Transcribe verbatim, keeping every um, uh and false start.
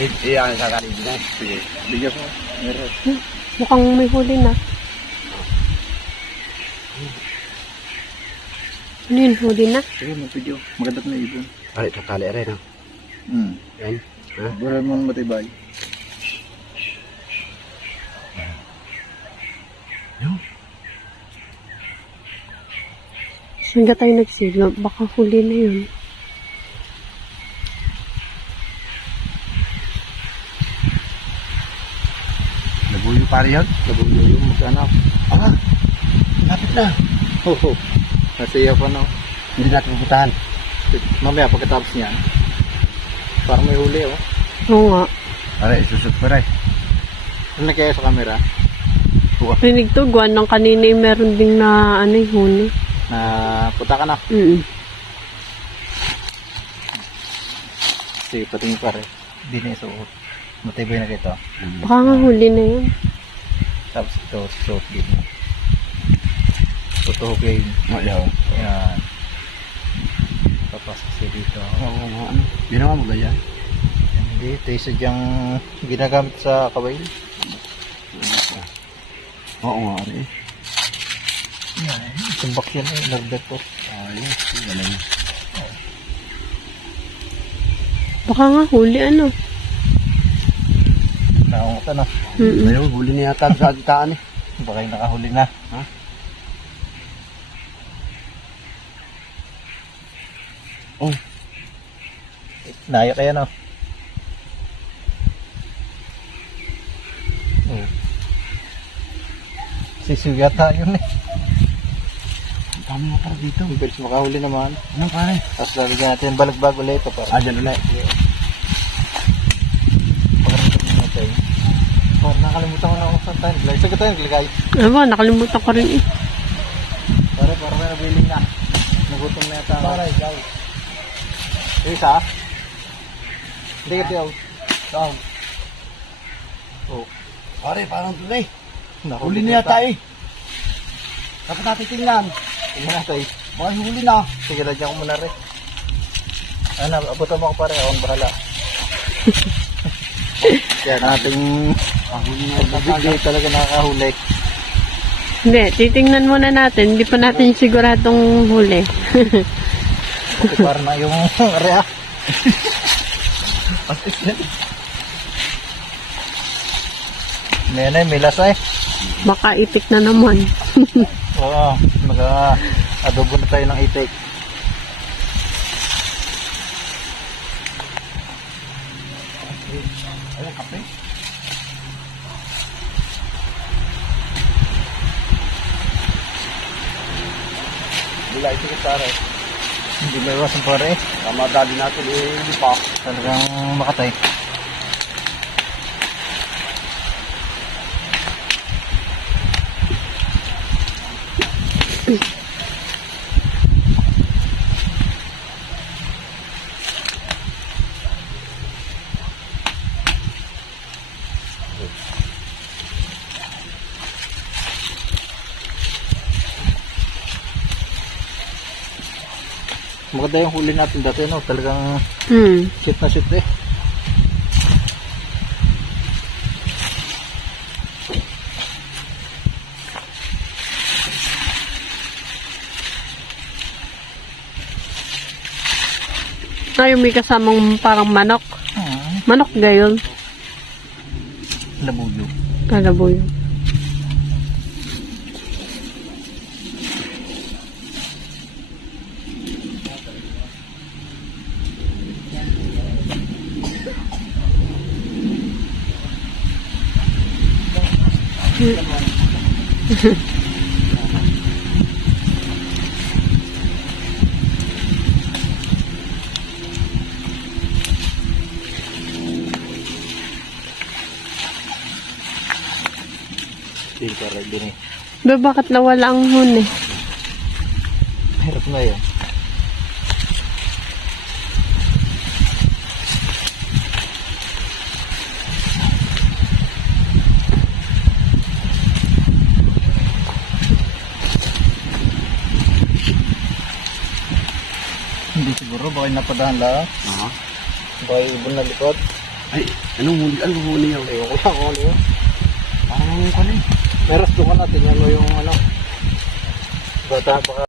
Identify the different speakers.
Speaker 1: Iyan sa kalibin na. Sige. Bigyan mo. Meron.
Speaker 2: Hmm, mukhang may huli na. Ano yun, huli na?
Speaker 3: Sige, may video. Maganda na ibon.
Speaker 1: Ay, kakali rin, no?
Speaker 3: Hmm.
Speaker 1: Yan. Ha?
Speaker 3: Bulan mo matibay.
Speaker 2: Saan ka tayo nagsilo? Baka huli na yun.
Speaker 3: Nabuyo pare yun.
Speaker 1: Nabuyo yung magkano.
Speaker 3: Ah, lapit na.
Speaker 1: Ho, ho. Nasiya pa, no?
Speaker 3: Hindi natin pupuntahan.
Speaker 1: Mamaya, pagkatapos niyan, parang may huli, oh.
Speaker 2: Oo nga.
Speaker 3: Pare, isusot pa rin.
Speaker 1: Ano na kaya sa camera?
Speaker 2: Rinig to, guwan ng kanina yung meron ding na ano yung huli.
Speaker 1: Na puta ka na.
Speaker 2: Mm.
Speaker 1: Sige, patingin pa rin.
Speaker 3: Hindi na isuot. Matibay na kito.
Speaker 2: Baka nga huli na yun.
Speaker 1: Tapos ito, suot din. Tutuhukin.
Speaker 3: Ayaw.
Speaker 1: Yan. Papasok siya dito.
Speaker 3: Oo, mga ano. Hindi naman magaya.
Speaker 1: Hindi, ito yung sadyang ginagamit sa kabail.
Speaker 3: Oo nga, pare.
Speaker 1: Yan, tumbak yan eh, nagdat po.
Speaker 3: Ayos, galing.
Speaker 2: Baka nga huli ano.
Speaker 1: Naungot na.
Speaker 2: Mm.
Speaker 3: Ayaw, huli na yata sa agitaan eh.
Speaker 1: Baka yung nakahuli na.
Speaker 3: Ha?
Speaker 1: Oh. Naya kaya no? Oh. Sisiw yata yun eh.
Speaker 3: Ang dami mo para dito.
Speaker 1: Ang bilis makahuli naman.
Speaker 3: Ano pare?
Speaker 1: Tapos lalagyan natin balagbag ulit ito para.
Speaker 3: Ah, dyan ulit.
Speaker 1: Pagkakaroon natin. Oh, nakalimutan ko na kung saan tayo. Naglagay. Saan ka tayo naglagay?
Speaker 2: Ano ba, nakalimutan ko rin eh.
Speaker 1: Pare, para may nabiling na. Nagutom na yata.
Speaker 3: Pare, ikaw.
Speaker 1: Yung isa? Hindi ka tiyaw.
Speaker 3: Ikaw.
Speaker 1: Oh.
Speaker 3: Pare, parang tunay.
Speaker 1: Nahuli
Speaker 3: Huli na yata eh. Dapat natin tingnan.
Speaker 1: Tingnan natin.
Speaker 3: Baka huli na.
Speaker 1: Sige, lagyan ko muna rin. Ano, abutan mo ako pare. Ako ang bahala. Yan, ating
Speaker 3: Ah, huli na yata.
Speaker 1: pagbibigay talaga nakakahuli.
Speaker 2: Hindi, titingnan muna natin. Hindi pa natin siguradong huli.
Speaker 1: Kasi parang na yung area. May na may lasa eh.
Speaker 2: Baka itik na naman.
Speaker 1: Oo, mag-adobo na tayo ng itik.
Speaker 3: Ayun, kape.
Speaker 1: Bila itik pare. Hindi may iwasan pare.
Speaker 3: Tama dali natin eh, hindi pa.
Speaker 1: Talagang makatay. Maganda yung huli natin dati, no? Talagang
Speaker 2: Hmm.
Speaker 1: shit na shit eh.
Speaker 2: Tayo may kasamang parang manok.
Speaker 1: Hmm.
Speaker 2: Manok gayon.
Speaker 1: Labuyo.
Speaker 2: Kalaboy.
Speaker 1: Hindi ka rin din eh.
Speaker 2: Ba, bakit nawala ang huni?
Speaker 1: Hirap na yun. Hindi siguro, baka yung napadahan lang.
Speaker 3: Aha.
Speaker 1: Baka yung ibon na likod.
Speaker 3: Ay, anong huli? Anong huli yun?
Speaker 1: Ayun ko lang kung ano yun.
Speaker 3: Parang ano ka na eh.
Speaker 1: Meron doon ka natin yan mo yung ano. Bata baka